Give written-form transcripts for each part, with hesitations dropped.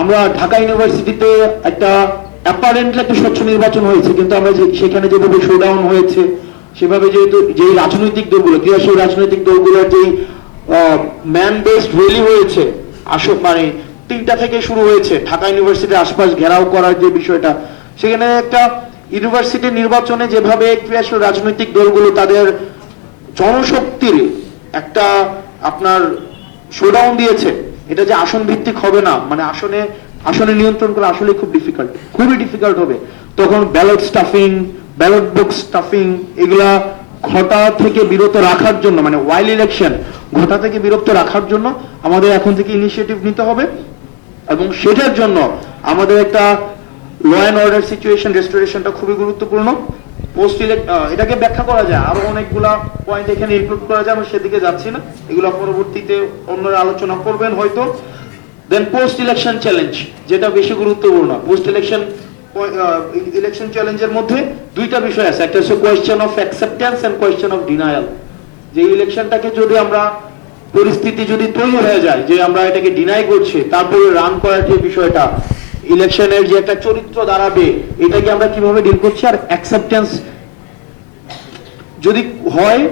আমরা ঢাকা ইউনিভার্সিটিতে একটা অ্যাপারেন্টলি একটা স্বচ্ছ নির্বাচন হয়েছে, কিন্তু আমরা সেখানে যেভাবে শোডাউন হয়েছে, সেভাবে যেহেতু যেই রাজনৈতিক দলগুলো, ক্রিয়াশীল রাজনৈতিক দলগুলোর যেই ম্যান বেসড র্যালি হয়েছে, মানে 3টা থেকে শুরু হয়েছে ঢাকা ইউনিভার্সিটির আশপাশ ঘেরাও করার যে বিষয়টা, সেখানে একটা ইউনিভার্সিটি নির্বাচনে যেভাবে ক্রিয়াশীল রাজনৈতিক দলগুলো তাদের জনশক্তির একটা আপনার শোডাউন দিয়েছে, এটা যে আসন ভিত্তিক হবে না, মানে আসনে নিয়ন্ত্রণ করা আসলে খুবই ডিফিকাল্ট হবে। তখন ballot stuffing, ballot box stuffing এগুলা ঘটা থেকে বিরত রাখার জন্য, মানে ওয়াইল্ড ইলেকশন ঘটা থেকে বিরত রাখার জন্য আমাদের এখন থেকে ইনিশিয়েটিভ নিতে হবে, এবং সেটার জন্য আমাদের একটা ল অ্যান্ড অর্ডার সিচুয়েশন রেস্টোরেশনটা খুবই গুরুত্বপূর্ণ। পোস্ট এটাকে ব্যাখ্যা করা যায়, আরো অনেকগুলা পয়েন্ট এখানে ইনক্লুড করা যায়, আমি সেদিকে যাচ্ছি না, এগুলো পরবর্তীতে অন্যরা আলোচনা করবেন হয়তো। দেন পোস্ট ইলেকশন চ্যালেঞ্জ, যেটা বেশি গুরুত্বপূর্ণ। পোস্ট ইলেকশন চ্যালেঞ্জের মধ্যে 2টা বিষয় আছে, একটা হচ্ছে question of acceptance and question of denial. যে ইলেকশনটাকে যদি আমরা পরিস্থিতি যদি তৈরি হয়ে যায় যে আমরা এটাকে ডিনাই করছি, তারপরে রান করার যে বিষয়টা, ইলেকশনের যে একটা চরিত্র দাঁড়াবে, এটাকে আমরা কিভাবে ডিল করছি, আর অ্যাকসেপ্টেন্স যদি হয়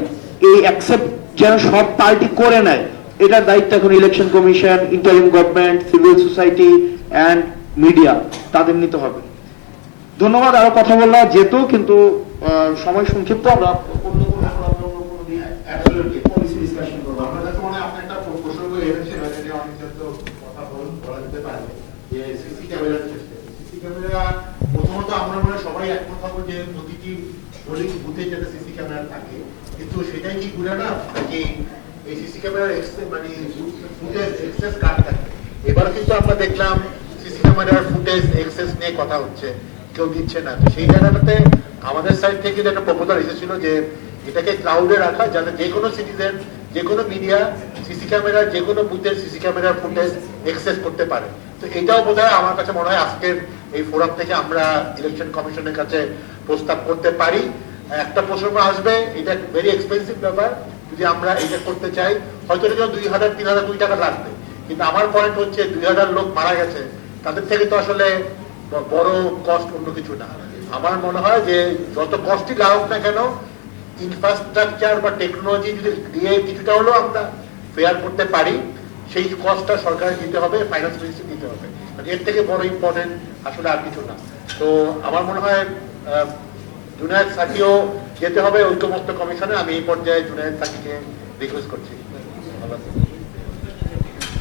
এই অ্যাকসেপ্ট যেন সব পার্টি করে নেয়, এটার দায়িত্ব এখন election commission, interim government, civil society and media, তাদের নিতে হবে। ধন্যবাদ, আরো কথা বলা যেত কিন্তু সময় সংক্ষিপ্ত। আমরা প্রথমত আমরা মনে সবাই একমত হবো যে প্রতিটি পোলিং বুথে যাতে সিসি ক্যামেরা থাকে, কিন্তু সেটাই কি ঘুরে না নাকি এই সিসি ক্যামেরার মানে ফুটেজ এক্সেস কাট থাকে। এবার কিন্তু আমরা দেখলাম সিসি ক্যামেরার ফুটেজ এক্সেস নিয়ে কথা হচ্ছে, কেউ দিচ্ছে না। তো সেই জায়গাটাতে আমাদের সাইড থেকে একটা প্রপোজাল এসেছিল যে এটাকে ক্লাউডে রাখা, যাতে যে কোনো সিটিজেন, যে কোনো মিডিয়া সিসি ক্যামেরার যে কোনো বুথের সিসি ক্যামেরার ফুটেজ এক্সেস করতে পারে। তো এটাও বোধহয় আমার কাছে মনে হয় আজকের এই ফোরাম থেকে আমরা ইলেকশন কমিশনের কাছে প্রস্তাব করতে পারি। একটা প্রশ্ন আসবে, এটা ভেরি এক্সপেন্সিভ ব্যাপার, যদি আমরা এটা করতে চাই হয়তো এটা 2000-3000 টাকা লাগবে, কিন্তু আমার পয়েন্ট হচ্ছে 2000 লোক মারা গেছে, তাদের থেকে তো আসলে বড় কস্ট অন্য কিছু না। আমার মনে হয় যে যত কস্টই লাগুক না কেন, ইনফ্রাস্ট্রাকচার বা টেকনোলজি যদি দিয়ে কিছুটা হলেও আমরা ফেয়ার করতে পারি, সেই কস্টটা সরকারের দিতে হবে, ফাইন্যান্স মিনিস্ট্রি দিতে হবে। এর থেকে বড় ইম্পর্টেন্ট আসলে আর কিছু না। তো আমার মনে হয় জুনায়েদ সাকিও যেতে হবে ঐক্যমত্য কমিশনে। আমি এই পর্যায়ে জুনায়েদ সাকিকে রিকোয়েস্ট করছি।